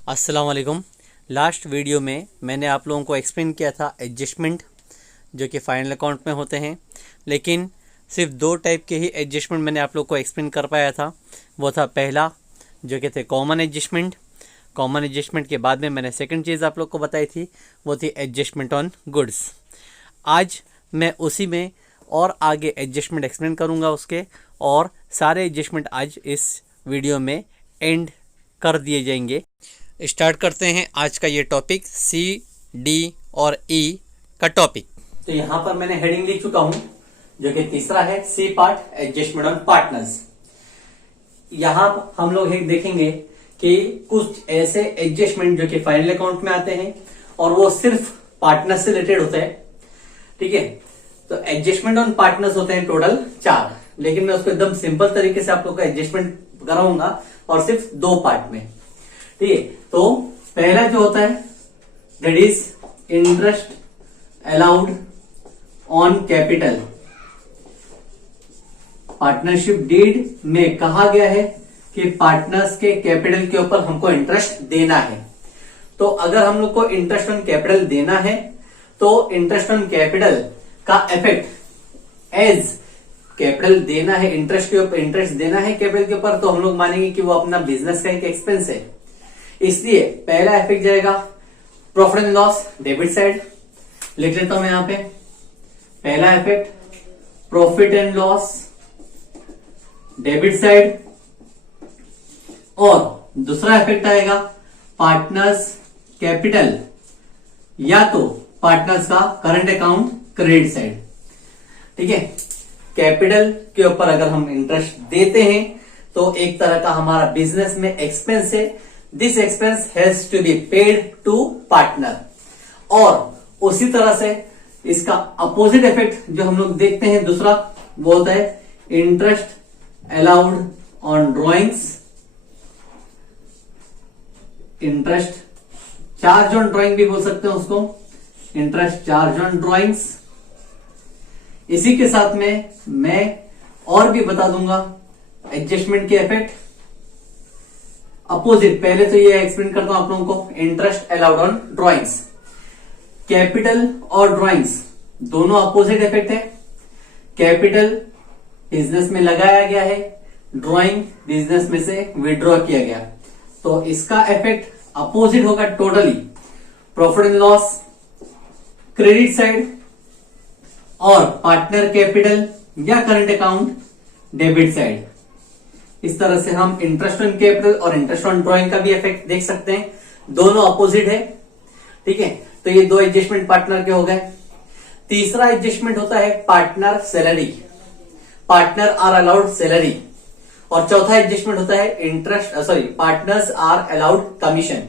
अस्सलाम वालेकुम। Last video में मैंने आप लोगों को एक्सप्लेन किया था एडजस्टमेंट जो कि फाइनल अकाउंट में होते हैं, लेकिन सिर्फ दो टाइप के ही एडजस्टमेंट मैंने आप लोग को एक्सप्लेन कर पाया था। वो था पहला जो कि थे कॉमन एडजस्टमेंट। कॉमन एडजस्टमेंट के बाद में मैंने सेकंड चीज़ आप लोग को बताई थी, वो थी एडजस्टमेंट ऑन गुड्स। आज मैं उसी में और आगे एडजस्टमेंट एक्सप्लेन करूँगा उसके, और सारे एडजस्टमेंट आज इस वीडियो में एंड कर दिए जाएंगे। स्टार्ट करते हैं आज का ये टॉपिक, सी डी और ई का टॉपिक। तो यहाँ पर मैंने हेडिंग लिख चुका हूं जो कि तीसरा है, C part, adjustment on partners. यहाँ हम लोग एक देखेंगे कि कुछ ऐसे एडजस्टमेंट जो कि फाइनल अकाउंट में आते हैं और वो सिर्फ पार्टनर से रिलेटेड होते हैं। ठीक है, तो एडजस्टमेंट ऑन पार्टनर्स होते हैं टोटल 4, लेकिन मैं उसको एकदम सिंपल तरीके से आप लोग का एडजस्टमेंट कराऊंगा और सिर्फ 2 पार्ट में। ठीक है, तो पहला जो होता है that is interest allowed on capital. Partnership deed में कहा गया है कि पार्टनर्स के कैपिटल के ऊपर हमको इंटरेस्ट देना है। तो अगर हम लोग को इंटरेस्ट ऑन कैपिटल देना है तो इंटरेस्ट ऑन कैपिटल का इफेक्ट एज कैपिटल देना है, इंटरेस्ट के ऊपर इंटरेस्ट देना है कैपिटल के ऊपर, तो हम लोग मानेंगे कि वो अपना बिजनेस का एक एक्सपेंस है। इसलिए पहला इफेक्ट जाएगा profit and loss, debit side. लिख लेता हूं मैं यहां पे, पहला effect profit and loss, debit side. और दूसरा इफेक्ट आएगा पार्टनर्स कैपिटल या तो पार्टनर्स का करंट अकाउंट, क्रेडिट साइड। ठीक है, कैपिटल के ऊपर अगर हम इंटरेस्ट देते हैं तो एक तरह का हमारा बिजनेस में एक्सपेंस है। This expense has to be paid to partner. और उसी तरह से इसका अपोजिट इफेक्ट जो हम लोग देखते हैं दूसरा, वो होता है interest allowed on drawings, interest charge on drawing भी बोल सकते हैं उसको, इंटरेस्ट चार्ज ऑन ड्रॉइंग्स। इसी के साथ में मैं और भी बता दूंगा एडजस्टमेंट के इफेक्ट। अपोजिट, पहले तो ये एक्सप्लेन करता हूं आप लोगों को, interest allowed on drawings. Capital और ड्रॉइंग्स दोनों अपोजिट इफेक्ट है। कैपिटल बिजनेस में लगाया गया है, ड्रॉइंग बिजनेस में से विड्रॉ किया गया, तो इसका इफेक्ट अपोजिट होगा totally. Profit and loss, credit side, और पार्टनर कैपिटल या करंट अकाउंट, डेबिट साइड। इस तरह से हम इंटरेस्ट ऑन कैपिटल और इंटरेस्ट ऑन ड्रॉइंग का भी इफेक्ट देख सकते हैं, दोनों अपोजिट है। ठीक है, तो ये 2 एडजस्टमेंट पार्टनर के हो गए। तीसरा एडजस्टमेंट होता है partner salary, partner are allowed salary. और चौथा एडजस्टमेंट होता है partners are allowed commission.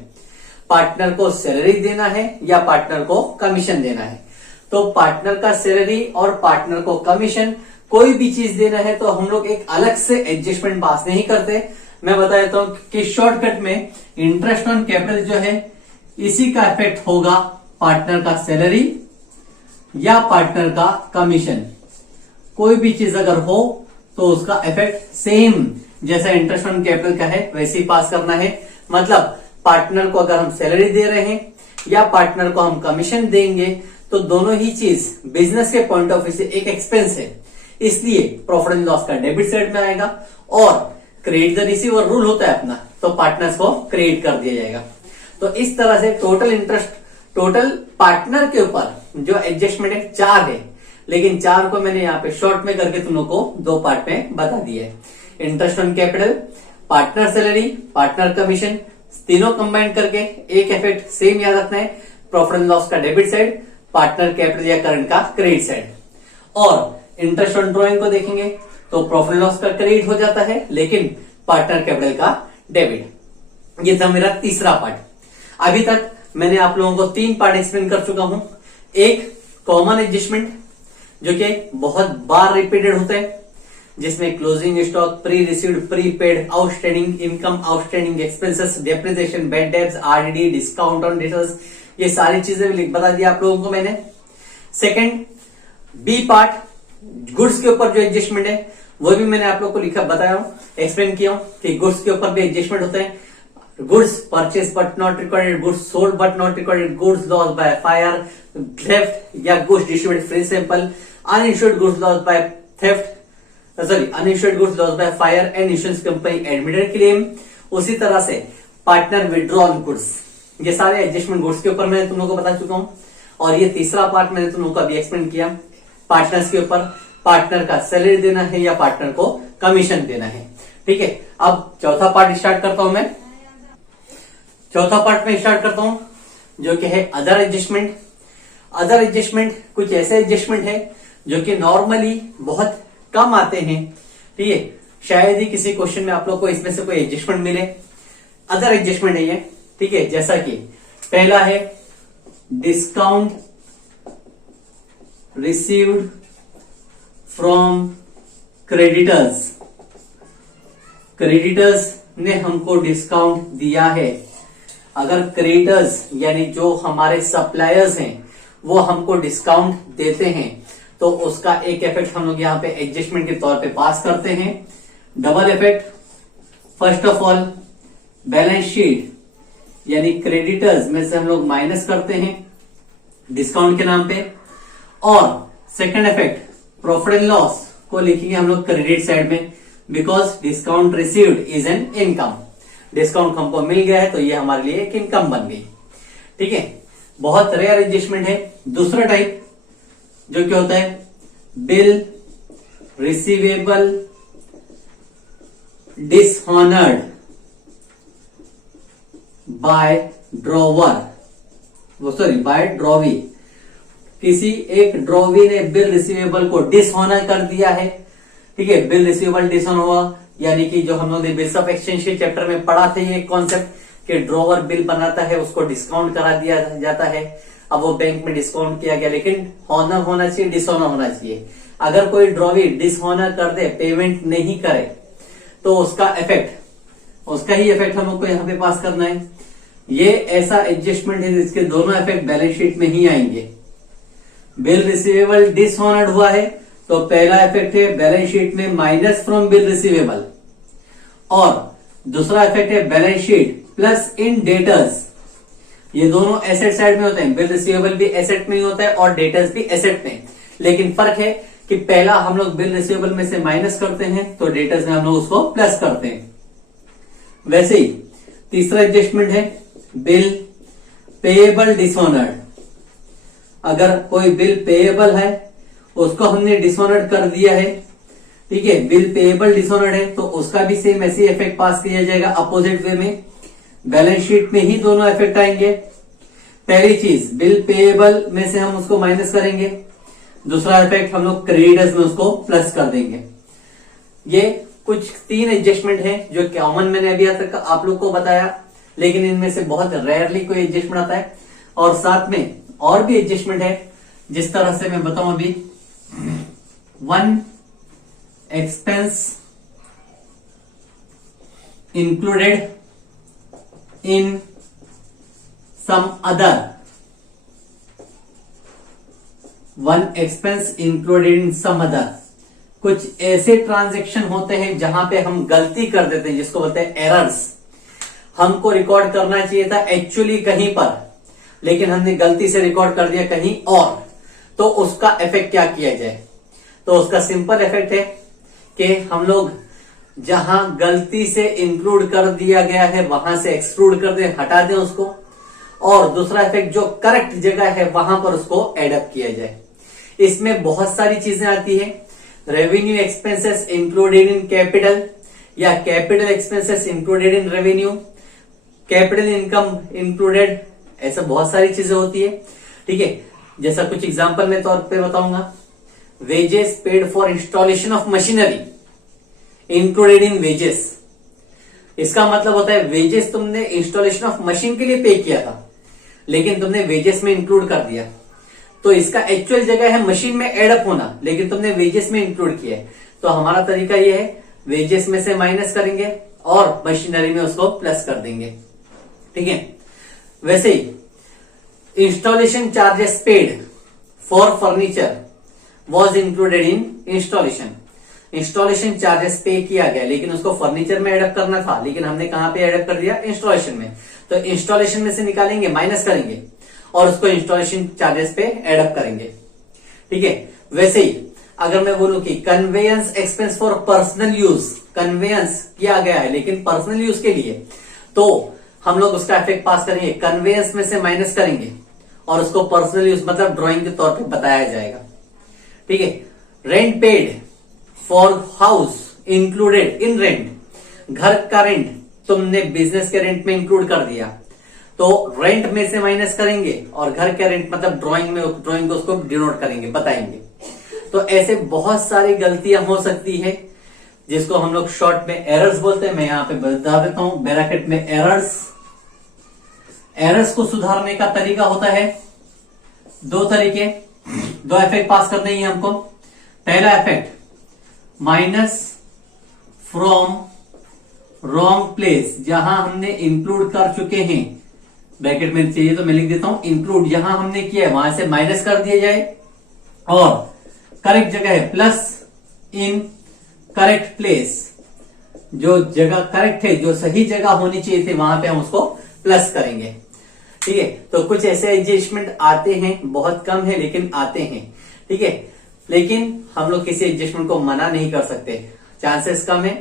Partner को सैलरी देना है या पार्टनर को कमीशन देना है। तो पार्टनर का सैलरी और पार्टनर को कमीशन, कोई भी चीज देना है तो हम लोग एक अलग से एडजस्टमेंट पास नहीं करते। मैं बता देता हूं कि शॉर्टकट में इंटरेस्ट ऑन कैपिटल जो है इसी का इफेक्ट होगा पार्टनर का सैलरी या पार्टनर का कमीशन। कोई भी चीज अगर हो तो उसका इफेक्ट सेम जैसा इंटरेस्ट ऑन कैपिटल का है वैसे ही पास करना है। मतलब पार्टनर को अगर हम सैलरी दे रहे हैं या पार्टनर को हम कमीशन देंगे तो दोनों ही चीज बिजनेस के पॉइंट ऑफ व्यू से एक एक्सपेंस है, इसलिए प्रॉफिट एंड लॉस का डेबिट साइड में आएगा। और क्रेडिट द रिसीवर रूल होता है अपना, तो पार्टनर्स को क्रेडिट कर दिया जाएगा। तो इस तरह से टोटल इंटरेस्ट, टोटल पार्टनर के ऊपर जो एडजस्टमेंट है 4 है, लेकिन 4 को मैंने यहाँ पे शॉर्ट में करके तुम लोग को 2 पार्ट में बता दिया है। Interest on capital, partner salary, partner commission, तीनों कंबाइन करके एक इफेक्ट सेम याद रखना है, प्रॉफिट एंड लॉस का डेबिट साइड, पार्टनर कैपिटल या करंट का क्रेडिट साइड। और इंटरेस्ट ऑन ड्रॉइंग को देखेंगे तो प्रॉफिट लॉस का क्रेडिट हो जाता है, लेकिन पार्टनर कैपिटल का डेबिट। ये था मेरा तीसरा पार्ट। अभी तक मैंने आप लोगों को 3 पार्ट एक्सप्लेन कर चुका हूं। एक कॉमन एडजस्टमेंट जो कि बहुत बार रिपीटेड होते हैं, जिसमें closing stock, pre received, pre paid, outstanding income, outstanding expenses, depreciation, bad debts, RDD, discount on returns, ये सारी चीजें बता दिया आप लोगों को मैंने। सेकंड, बी पार्ट, गुड्स के ऊपर जो एडजस्टमेंट है वो भी मैंने आप लोग को लिखा बताया हूं, एक्सप्लेन किया हूं कि गुड्स के ऊपर भी एडजस्टमेंट होते हैं। Goods purchase but not recorded, goods sold but not recorded, goods lost by fire, theft या goods distributed free sample, uninsured goods lost by theft, uninsured goods lost by fire and insurance company admitted claim. उसी तरह से partner withdrawn goods, ये सारे adjustment goods के ऊपर मैं तुम लोगों को बता चुका हूं। और ये तीसरा पार्ट मैंने तुम लोगों को अभी एक्सप्लेन किया पार्टनर्स के ऊपर, पार्टनर का सैलरी देना है या पार्टनर को कमीशन देना है। ठीक है, अब चौथा पार्ट स्टार्ट करता हूं मैं। चौथा पार्ट में स्टार्ट करता हूं जो कि है अदर एडजस्टमेंट। अदर एडजस्टमेंट कुछ ऐसे एडजस्टमेंट है जो कि नॉर्मली बहुत कम आते हैं। ठीक है, शायद ही किसी क्वेश्चन में आप लोग को इसमें से कोई एडजस्टमेंट मिले। अदर एडजस्टमेंट है ये। ठीक है, जैसा कि पहला है discount received from creditors. Creditors ने हमको डिस्काउंट दिया है। अगर क्रेडिटर्स यानी जो हमारे सप्लायर्स हैं वो हमको डिस्काउंट देते हैं तो उसका एक इफेक्ट हम लोग यहां पे एडजस्टमेंट के तौर पे पास करते हैं। Double effect, first of all balance sheet यानी क्रेडिटर्स में से हम लोग माइनस करते हैं डिस्काउंट के नाम पे। और second effect profit and loss को लिखेंगे हम लोग क्रेडिट साइड में, because discount received is an income. Discount हमको मिल गया है तो ये हमारे लिए एक इनकम बन गई। ठीक है, बहुत रेयर एडजस्टमेंट है। दूसरा टाइप जो क्या होता है bill receivable dishonoured by drawer, by drawee. किसी एक ड्रॉवी ने बिल रिसीवेबल को डिसऑनर कर दिया है। ठीक है, बिल रिसीवेबल डिसऑनर हुआ यानी कि जो हम लोग ने बिल्स ऑफ एक्सचेंज के चैप्टर में पढ़ा था ये कॉन्सेप्ट कि ड्रॉवर बिल बनाता है उसको डिस्काउंट करा दिया जाता है। अब वो बैंक में डिस्काउंट किया गया लेकिन ऑनर होना चाहिए, डिसऑनर होना चाहिए। अगर कोई ड्रॉवी डिसऑनर कर दे, पेमेंट नहीं करे तो उसका ही इफेक्ट हम लोग को यहाँ पे पास करना है। ये ऐसा एडजस्टमेंट है जिसके दोनों इफेक्ट बैलेंस शीट में ही आएंगे। बिल रिसीवेबल डिसऑनर्ड हुआ है तो पहला इफेक्ट है बैलेंस शीट में माइनस फ्रॉम बिल रिसीवेबल, और दूसरा इफेक्ट है बैलेंस शीट प्लस इन डेटर्स। ये दोनों एसेट साइड में होते हैं, बिल रिसीवेबल भी एसेट में ही होता है और डेटर्स भी एसेट में। लेकिन फर्क है कि पहला हम लोग बिल रिसीवेबल में से माइनस करते हैं तो डेटर्स में हम लोग उसको प्लस करते हैं। वैसे ही तीसरा एडजस्टमेंट है बिल पेएबल डिसऑनर्ड। अगर कोई बिल पेएबल है उसको हमने डिसऑनर्ड कर दिया है। ठीक है, बिल पेएबल डिसऑनर्ड है तो उसका भी सेम ऐसे इफेक्ट पास किया जाएगा अपोजिट वे में। बैलेंस शीट में ही दोनों इफेक्ट आएंगे। पहली चीज बिल पेएबल में से हम उसको माइनस करेंगे, दूसरा इफेक्ट हम लोग क्रेडिटर्स में उसको प्लस कर देंगे। ये कुछ 3 एडजस्टमेंट है जो कॉमन मैंने अभी तक आप लोग को बताया, लेकिन इनमें से बहुत रेयरली कोई एडजस्टमेंट आता है। और साथ में और भी एडजस्टमेंट है जिस तरह से मैं बताऊं अभी, one expense included in some other, one expense included in some other. कुछ ऐसे ट्रांजैक्शन होते हैं जहां पे हम गलती कर देते हैं जिसको बोलते हैं एरर्स। हमको रिकॉर्ड करना चाहिए था एक्चुअली कहीं पर, लेकिन हमने गलती से रिकॉर्ड कर दिया कहीं और, तो उसका इफेक्ट क्या किया जाए। तो उसका सिंपल इफेक्ट है कि हम लोग जहां गलती से इंक्लूड कर दिया गया है वहां से एक्सक्लूड कर दें, हटा दें उसको। और दूसरा इफेक्ट जो करेक्ट जगह है वहां पर उसको एडअप किया जाए। इसमें बहुत सारी चीजें आती है, revenue expenses included in capital या capital expenses included in revenue, capital income included, ऐसा बहुत सारी चीजें होती है। ठीक है, जैसा कुछ एग्जांपल में तौर पे बताऊंगा, wages paid for installation of machinery included in wages. इसका मतलब होता है वेजेस तुमने इंस्टॉलेशन ऑफ मशीन के लिए पे किया था लेकिन तुमने वेजेस में इंक्लूड कर दिया, तो इसका एक्चुअल जगह है मशीन में एडअप होना, लेकिन तुमने वेजेस में इंक्लूड किया है। तो हमारा तरीका यह है वेजेस में से माइनस करेंगे और मशीनरी में उसको प्लस कर देंगे। ठीक है, वैसे ही installation charges paid for furniture was included in installation. Installation charges pay किया गया, लेकिन उसको फर्नीचर में एडअप करना था, लेकिन हमने कहां पे एडअप कर दिया, इंस्टॉलेशन में। तो इंस्टॉलेशन में से निकालेंगे, माइनस करेंगे और उसको इंस्टॉलेशन चार्जेस पे एडअप करेंगे। ठीक है, वैसे ही अगर मैं बोलूं कि conveyance expense for personal use, conveyance किया गया है लेकिन पर्सनल यूज के लिए, तो हम लोग उसका इफेक्ट पास करेंगे, कन्वेयंस में से माइनस करेंगे और उसको पर्सनल यूज मतलब ड्राइंग के तौर पे बताया जाएगा। ठीक है, rent paid for house included in rent, घर का रेंट तुमने बिजनेस के रेंट में इंक्लूड कर दिया, तो रेंट में से माइनस करेंगे और घर के रेंट मतलब ड्राइंग को उसको डिनोट करेंगे, बताएंगे। तो ऐसे बहुत सारी गलतियां हो सकती है जिसको हम लोग शॉर्ट में एरर्स बोलते हैं। मैं यहां पे बता देता हूं ब्रैकेट में एरर्स। एरर्स को सुधारने का तरीका होता है दो तरीके, दो इफेक्ट पास करने ही हमको। पहला effect, minus from wrong place, जहां हमने इंक्लूड कर चुके हैं, ब्रैकेट में चाहिए तो मैं लिख देता हूं इंक्लूड, जहां हमने किया है वहां से माइनस कर दिया जाए, और करेक्ट जगह है प्लस इन करेक्ट प्लेस, जो जगह करेक्ट है, जो सही जगह होनी चाहिए थी वहां पे हम उसको प्लस करेंगे। ठीक है, तो कुछ ऐसे एडजस्टमेंट आते हैं, बहुत कम है लेकिन आते हैं। ठीक है, लेकिन हम लोग किसी एडजस्टमेंट को मना नहीं कर सकते, चांसेस कम है।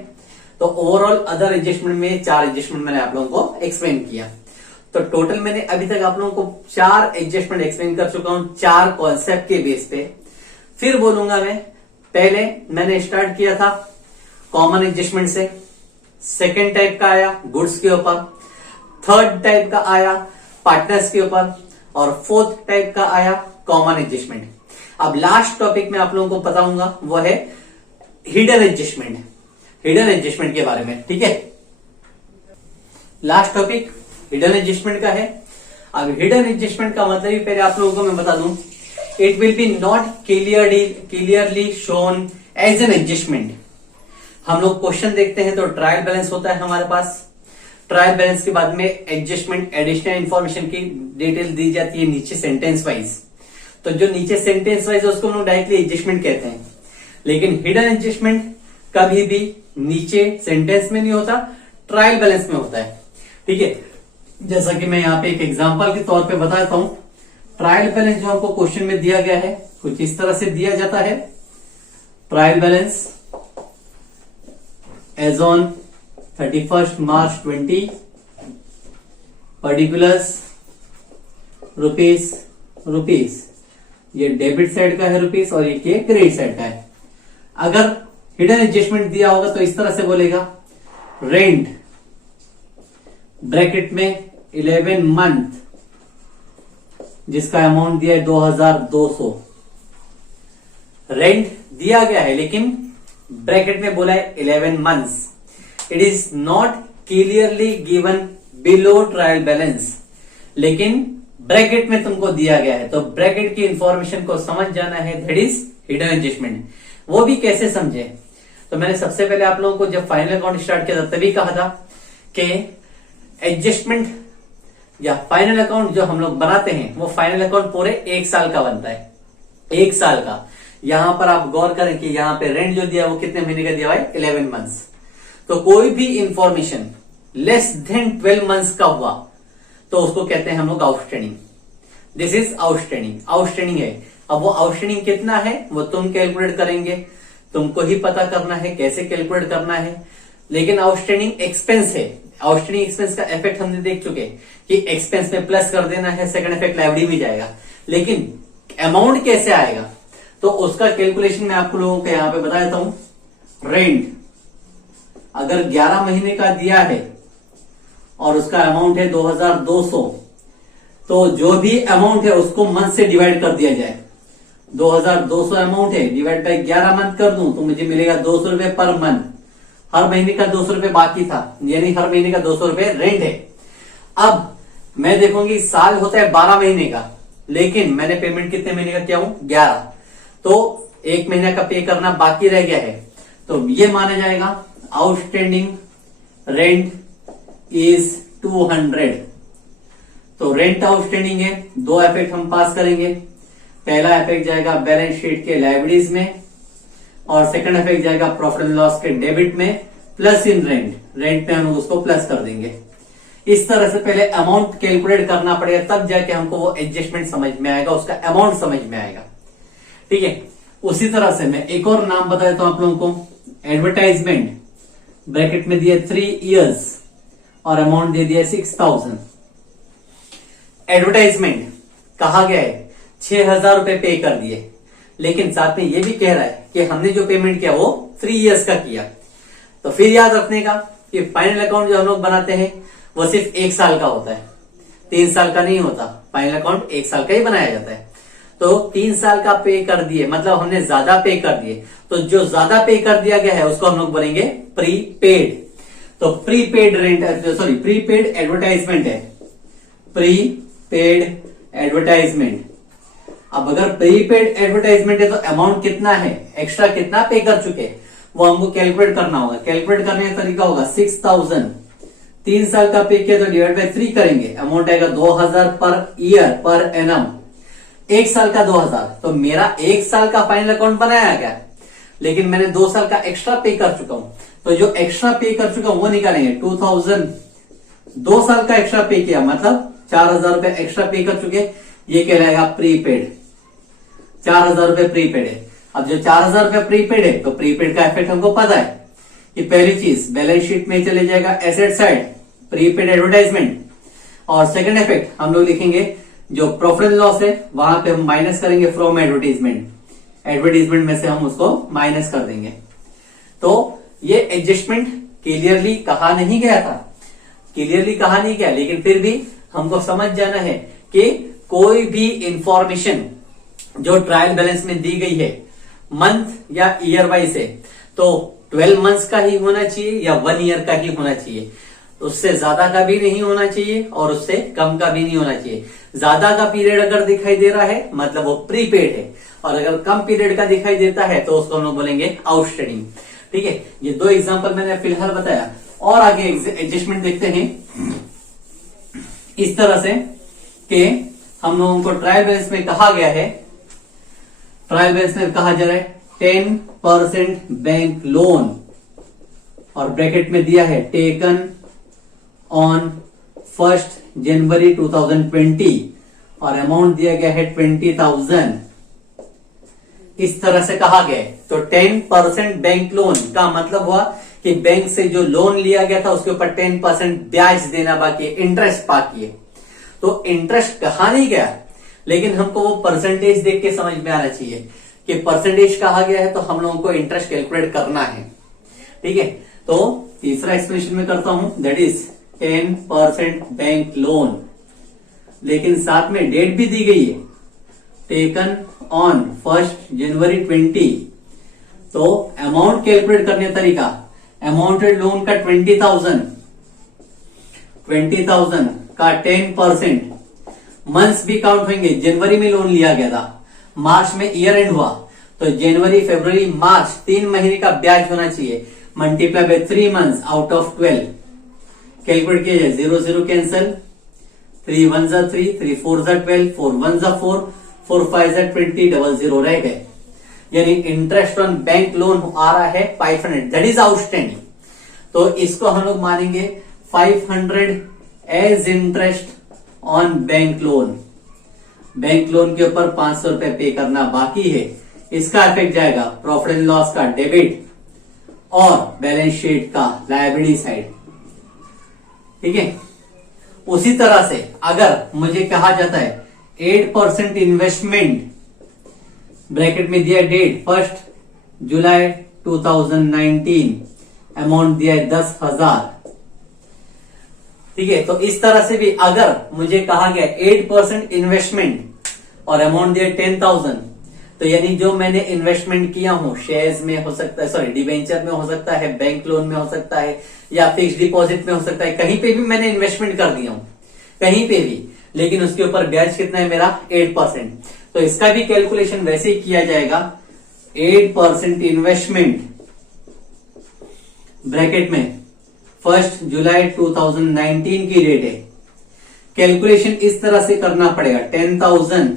तो ओवरऑल अदर एडजस्टमेंट में 4 एडजस्टमेंट मैंने आप लोगों को एक्सप्लेन किया। तो टोटल मैंने अभी तक आप लोगों को 4 एडजस्टमेंट एक्सप्लेन कर चुका हूं, 4 कॉन्सेप्ट के बेस पे। फिर बोलूंगा मैं, पहले मैंने स्टार्ट किया था कॉमन एडजस्टमेंट से, सेकेंड टाइप का आया गुड्स के ऊपर, थर्ड टाइप का आया पार्टनर्स के ऊपर, और फोर्थ टाइप का आया कॉमन एडजस्टमेंट। अब लास्ट टॉपिक में आप लोगों को बताऊंगा वो है हिडन एडजस्टमेंट, हिडन एडजस्टमेंट के बारे में। ठीक है, लास्ट टॉपिक हिडन एडजस्टमेंट का है। अब हिडन एडजस्टमेंट का मतलब ही पहले आप लोगों को मैं बता दूं, it will be not clearly shown as an adjustment. हम लोग क्वेश्चन देखते हैं तो ट्रायल बैलेंस होता है हमारे पास, ट्रायल बैलेंस के बाद में एडजस्टमेंट एडिशनल इंफॉर्मेशन की डिटेल दी जाती है नीचे सेंटेंस वाइज। तो जो नीचे सेंटेंस वाइज है उसको हम लोग डायरेक्टली एडजस्टमेंट कहते हैं, लेकिन हिडन एडजस्टमेंट कभी भी नीचे सेंटेंस में नहीं होता, ट्रायल बैलेंस में होता है। ठीक है, जैसा कि मैं यहाँ पे एक एग्जांपल के तौर पे बताता हूं। ट्रायल बैलेंस जो हमको क्वेश्चन में दिया गया है कुछ इस तरह से दिया जाता है, trial balance as on 31 March 20, particulars rupees, ये डेबिट साइड का है रुपीस और ये क्रेडिट साइड का है। अगर हिडन एडजस्टमेंट दिया होगा तो इस तरह से बोलेगा, रेंट ब्रैकेट में 11 मंथ जिसका अमाउंट दिया है 2200, रेंट दिया गया है लेकिन ब्रैकेट में बोला है 11 months. It is not clearly given below trial balance, लेकिन ब्रैकेट में तुमको दिया गया है, तो ब्रैकेट की इंफॉर्मेशन को समझ जाना है, दैट इज हिडन एडजस्टमेंट। वो भी कैसे समझे, तो मैंने सबसे पहले आप लोगों को जब फाइनल अकाउंट स्टार्ट किया था तभी कहा था कि एडजस्टमेंट या फाइनल अकाउंट जो हम लोग बनाते हैं वो फाइनल अकाउंट पूरे 1 साल का बनता है, 1 साल का। यहां पर आप गौर करें कि यहां पे रेंट जो दिया वो कितने महीने का दिया हुआ है, 11 मंथ्स। तो कोई भी इंफॉर्मेशन लेस देन 12 मंथ्स का हुआ तो उसको कहते हैं हम लोग आउटस्टैंडिंग। दिस इज आउटस्टैंडिंग है। अब वो आउटस्टैंडिंग कितना है वो तुम कैलकुलेट करेंगे, तुमको ही पता करना है कैसे कैलकुलेट करना है। लेकिन आउटस्टैंडिंग एक्सपेंस है, आउटस्टैंडिंग एक्सपेंस का इफेक्ट हमने देख चुके कि एक्सपेंस में प्लस कर देना है, सेकंड इफेक्ट लाइबिलिटी में जाएगा। लेकिन अमाउंट कैसे आएगा तो उसका कैलकुलेशन मैं आपको लोगों को यहां पे बता देता हूं। रेंट अगर 11 महीने का दिया है और उसका अमाउंट है 2200, तो जो भी अमाउंट है उसको मंथ से डिवाइड कर दिया जाए। 2200 अमाउंट है, डिवाइड बाय 11 मंथ कर दूं तो मुझे मिलेगा 200 रुपए पर मंथ। हर महीने का 200 रुपए बाकी था, यानी हर महीने का 200 रुपए रेंट है। अब मैं देखूंगी साल होता है 12 महीने का, लेकिन मैंने पेमेंट कितने महीने का किया हूं, 11, तो 1 महीने का पे करना बाकी रह गया है, तो ये माना जाएगा आउटस्टैंडिंग रेंट इज 200। तो रेंट आउटस्टैंडिंग है, 2 इफेक्ट हम पास करेंगे। पहला इफेक्ट जाएगा बैलेंस शीट के लायबिलिटीज में और सेकंड इफेक्ट जाएगा प्रॉफिट एंड लॉस के डेबिट में प्लस इन रेंट, रेंट पे हम लोग उसको प्लस कर देंगे। इस तरह से पहले अमाउंट कैलकुलेट करना पड़ेगा, तब जाके हमको वो एडजस्टमेंट समझ में आएगा, उसका अमाउंट समझ में आएगा। ठीक है, उसी तरह से मैं एक और नाम बता देता हूं आप लोगों को। एडवर्टाइजमेंट ब्रैकेट में दिया 3 years और अमाउंट दे दिया 6000। एडवर्टाइजमेंट कहा गया है 6000 रुपए पे कर दिए, लेकिन साथ में ये भी कह रहा है कि हमने जो पेमेंट किया वो 3 years का किया। तो फिर याद रखने का कि फाइनल अकाउंट जो हम लोग बनाते हैं वो सिर्फ 1 साल का होता है, 3 साल का नहीं होता। फाइनल अकाउंट 1 साल का ही बनाया जाता है। तो 3 साल का पे कर दिए, मतलब हमने ज्यादा पे कर दिए, तो जो ज्यादा पे कर दिया गया है उसको हम लोग बोलेंगे प्रीपेड। तो prepaid rent, sorry prepaid advertisement है, प्रीपेड एडवर्टाइजमेंट। अब अगर प्रीपेड एडवर्टाइजमेंट है तो अमाउंट कितना है, एक्स्ट्रा कितना पे कर चुके, वो हमको कैलकुलेट करना होगा। कैलकुलेट करने का तरीका होगा 6000, 3 साल का पे किया तो डिवाइड बाय 3 करेंगे, अमाउंट आएगा 2000 पर ईयर पर एनम। 1 साल का 2000, तो मेरा 1 साल का फाइनल अकाउंट बनाया गया, लेकिन मैंने 2 साल का एक्स्ट्रा पे कर चुका हूं। तो जो एक्स्ट्रा पे कर चुका हूं वो निकालेंगे 2000, 2 साल का एक्स्ट्रा पे किया मतलब 4000 रुपए एक्स्ट्रा पे कर चुके, ये कहलाएगा प्रीपेड। 4000 रुपए प्रीपेड है। अब जो 4000 रुपए प्रीपेड है तो प्रीपेड का इफेक्ट हमको पता है कि पहली चीज बैलेंस शीट में चले जाएगा एसेट साइड, प्रीपेड एडवर्टाइजमेंट, और सेकंड इफेक्ट हम लोग लिखेंगे जो प्रॉफिट एंड लॉस है वहां पे हम माइनस करेंगे फ्रॉम एडवर्टीजमेंट, एडवर्टीजमेंट में से हम उसको माइनस कर देंगे। तो ये एडजस्टमेंट क्लियरली कहा नहीं गया था, क्लियरली कहा नहीं गया, लेकिन फिर भी हमको समझ जाना है कि कोई भी इंफॉर्मेशन जो ट्रायल बैलेंस में दी गई है मंथ या ईयर वाइज है तो 12 मंथ्स का ही होना चाहिए या 1 ईयर का ही होना चाहिए, उससे ज्यादा का भी नहीं होना चाहिए और उससे कम का भी नहीं होना चाहिए। ज्यादा का पीरियड अगर दिखाई दे रहा है मतलब वो प्रीपेड है, और अगर कम पीरियड का दिखाई देता है तो उसको हम लोग बोलेंगे आउटस्टैंडिंग। ठीक है, ये 2 एग्जांपल मैंने फिलहाल बताया, और आगे एडजस्टमेंट देखते हैं इस तरह से कि हम लोगों को ट्रायल बैलेंस में कहा गया है, ट्रायल बैलेंस में कहा जा रहा है 10% बैंक लोन, और ब्रैकेट में दिया है टेकन ऑन 1 जनवरी 2020 और अमाउंट दिया गया है 20,000। इस तरह से कहा गया है। तो 10% बैंक लोन का मतलब हुआ कि बैंक से जो लोन लिया गया था उसके ऊपर 10% ब्याज देना बाकी है, इंटरेस्ट बाकी है। तो इंटरेस्ट कहा नहीं गया, लेकिन हमको वो परसेंटेज देख के समझ में आना चाहिए कि परसेंटेज कहा गया है तो हम लोगों को इंटरेस्ट कैलकुलेट करना है। ठीक है, तो तीसरा एक्सप्लेनेशन में करता हूं, दैट इज 10% बैंक लोन, लेकिन साथ में डेट भी दी गई है टेकन ऑन 1 जनवरी 20। तो अमाउंट कैलकुलेट करने का तरीका, अमाउंटेड लोन का 20,000 का 10%, मंथ्स भी काउंट होंगे। जनवरी में लोन लिया गया था, मार्च में ईयर एंड हुआ, तो जनवरी फरवरी मार्च 3 महीने का ब्याज होना चाहिए, multiply by 3 months out of 12 calculate किया जाए। 0 0 कैंसल, 3 1 जा 3, 3 4 जा 12, 4 1 जा 4, 4 5 जा 20, 0 0 रह गए। यानी इंटरेस्ट ऑन बैंक लोन आ रहा है 500, दैट इज आउटस्टैंडिंग। तो इसको हम लोग मानेंगे 500 as interest on bank loan. Bank loan के ऊपर 500 रुपए पे करना बाकी है, इसका इफेक्ट जाएगा प्रॉफिट एंड लॉस का डेबिट और बैलेंस शीट का लायबिलिटी साइड। ठीक है, उसी तरह से अगर मुझे कहा जाता है 8% इन्वेस्टमेंट, ब्रैकेट में दिया डेट 1 जुलाई 2019, अमाउंट दिया है 10,000। ठीक है, तो इस तरह से भी अगर मुझे कहा गया 8% इन्वेस्टमेंट और अमाउंट दिया 10,000, तो यानी जो मैंने इन्वेस्टमेंट किया हूं शेयर्स में हो सकता है, सॉरी डिबेंचर में हो सकता है, बैंक लोन में हो सकता है, या फिक्स डिपॉजिट में हो सकता है, कहीं पे भी मैंने इन्वेस्टमेंट कर दिया हूं, कहीं पे भी, लेकिन उसके ऊपर ब्याज कितना है मेरा 8%। तो इसका भी कैलकुलेशन वैसे ही किया जाएगा, 8% इन्वेस्टमेंट ब्रैकेट में 1 जुलाई 2019 की डेट है। कैलकुलेशन इस तरह से करना पड़ेगा, 10,000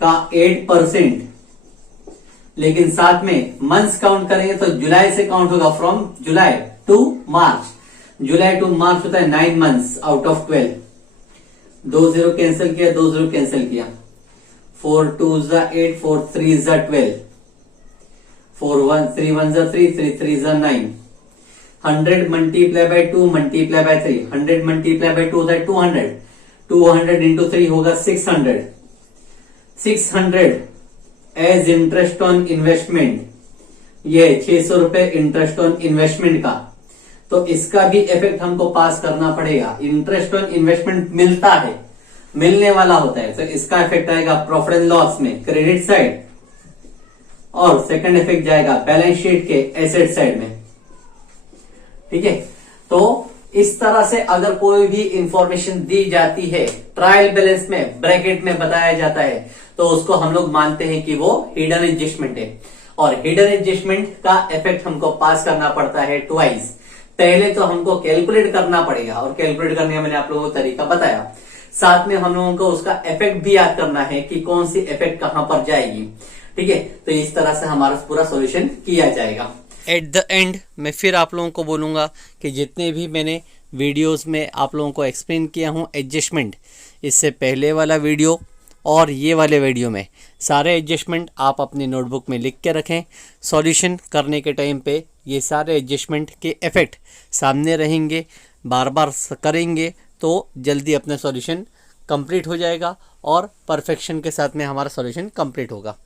का 8% लेकिन साथ में मंथ्स काउंट करेंगे तो जुलाई से काउंट होगा, from July to March. July to March होता है 9 मंथ्स आउट ऑफ 12। 2 0 कैंसिल किया, 2 0 कैंसिल किया, 4 2 8, 4 3 12, 4 1 3 1 3, 3 3 9। 100 multiply by 2 multiply by 3, 100 multiply by 2 होता है 200, 200 इंटू 3 होगा 600। 600 एज इंटरेस्ट ऑन इन्वेस्टमेंट, ये 600 रुपए इंटरेस्ट ऑन इन्वेस्टमेंट का, तो इसका भी इफेक्ट हमको पास करना पड़ेगा। इंटरेस्ट ऑन इन्वेस्टमेंट मिलता है, मिलने वाला होता है, तो इसका इफेक्ट आएगा प्रॉफिट एंड लॉस में क्रेडिट साइड, और सेकंड इफेक्ट जाएगा बैलेंस शीट के एसेट साइड में। ठीक है, तो इस तरह से अगर कोई भी इंफॉर्मेशन दी जाती है, ट्रायल बैलेंस में ब्रैकेट में बताया जाता है, तो उसको हम लोग मानते हैं कि वो हिडन एडजस्टमेंट है। और हिडन एडजस्टमेंट का इफेक्ट हमको पास करना पड़ता है ट्वाइस। पहले तो हमको कैलकुलेट करना पड़ेगा, और कैलकुलेट करने का मैंने आप लोगों को तरीका बताया। साथ में हम लोगों को उसका इफेक्ट भी याद करना है कि कौन सी इफेक्ट कहां पर जाएगी। ठीक है, तो इस तरह से हमारा पूरा सॉल्यूशन किया जाएगा। एट द एंड मैं फिर आप लोगों को बोलूंगा कि जितने भी मैंने वीडियोस में आप लोगों को एक्सप्लेन किया हूं एडजस्टमेंट, इससे पहले वाला वीडियो और ये वाले वीडियो में सारे एडजस्टमेंट आप अपनी नोटबुक में लिख के रखें। सॉल्यूशन करने के टाइम पे ये सारे एडजस्टमेंट के इफ़ेक्ट सामने रहेंगे, बार बार करेंगे तो जल्दी अपना सॉल्यूशन कंप्लीट हो जाएगा और परफेक्शन के साथ में हमारा सॉल्यूशन कंप्लीट होगा।